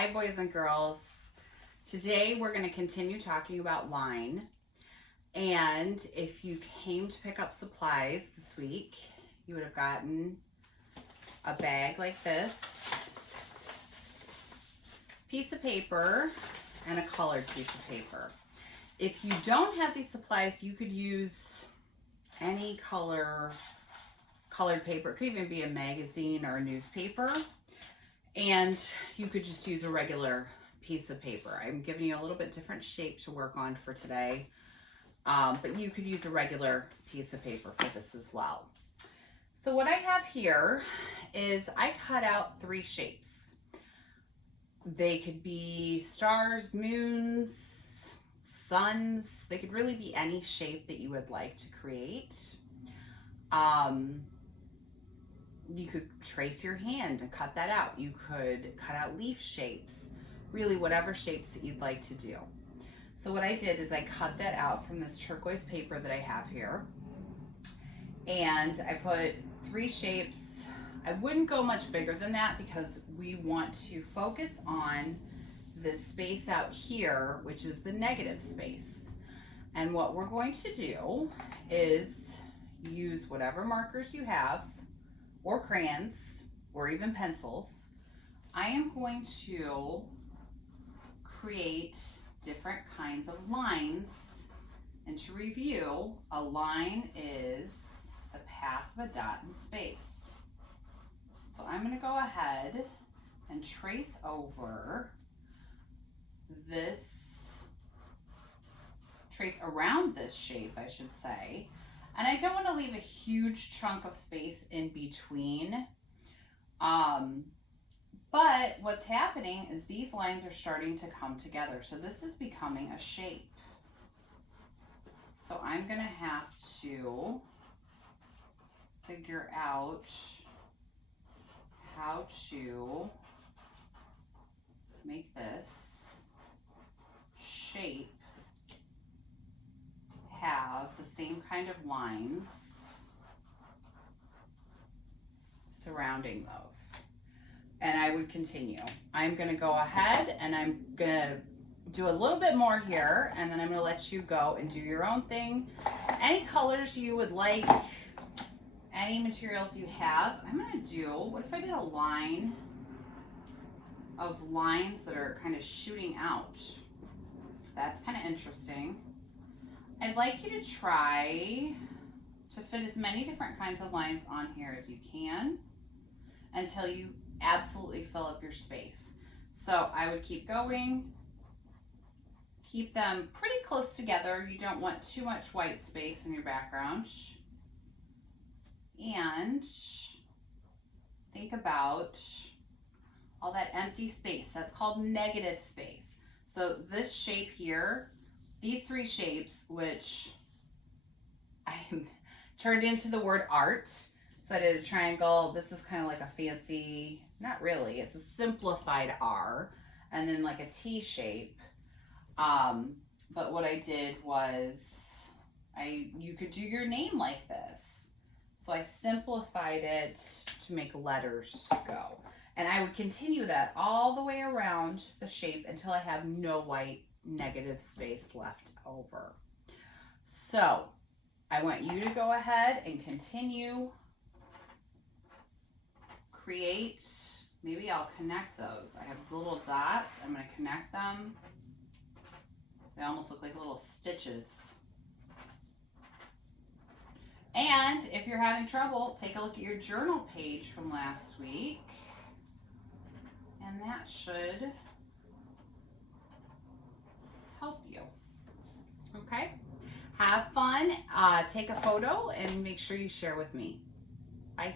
Hi boys and girls. Today we're going to continue talking about line, and if you came to pick up supplies this week, you would have gotten a bag like this, piece of paper, and a colored piece of paper. If you don't have these supplies, you could use any colored paper. It could even be a magazine or a newspaper. And you could just use a regular piece of paper. I'm giving you a little bit different shape to work on for today. But you could use a regular piece of paper for this as well. So what I have here is I cut out 3 shapes. They could be stars, moons, suns. They could really be any shape that you would like to create. You could trace your hand and cut that out. You could cut out leaf shapes, really whatever shapes that you'd like to do. So what I did is I cut that out from this turquoise paper that I have here. And I put 3 shapes. I wouldn't go much bigger than that because we want to focus on this space out here, which is the negative space. And what we're going to do is use whatever markers you have, or crayons, or even pencils. I am going to create different kinds of lines. And to review, a line is the path of a dot in space. So I'm going to go ahead and trace over this, trace around this shape, I should say. And I don't want to leave a huge chunk of space in between. But what's happening is these lines are starting to come together. So this is becoming a shape. So I'm going to have to figure out how to make this shape have the same kind of lines surrounding those. And I would continue. I'm going to go ahead and I'm going to do a little bit more here, and then I'm going to let you go and do your own thing. Any colors you would like, any materials you have. I'm going to do, what if I did a line of lines that are kind of shooting out? That's kind of interesting. I'd like you to try to fit as many different kinds of lines on here as you can until you absolutely fill up your space. So I would keep going, keep them pretty close together. You don't want too much white space in your background. And think about all that empty space. That's called negative space. So this shape here, these 3 shapes, which I turned into the word art. So I did a triangle. This is kind of like a fancy, not really, it's a simplified R, and then like a T shape. But what I did was, you could do your name like this. So I simplified it to make letters go. And I would continue that all the way around the shape until I have no white negative space left over. So I want you to go ahead and continue, create, maybe I'll connect those. I have little dots, I'm going to connect them. They almost look like little stitches. And if you're having trouble, take a look at your journal page from last week, and that should help you. Okay? Have fun, take a photo, and make sure you share with me. Bye.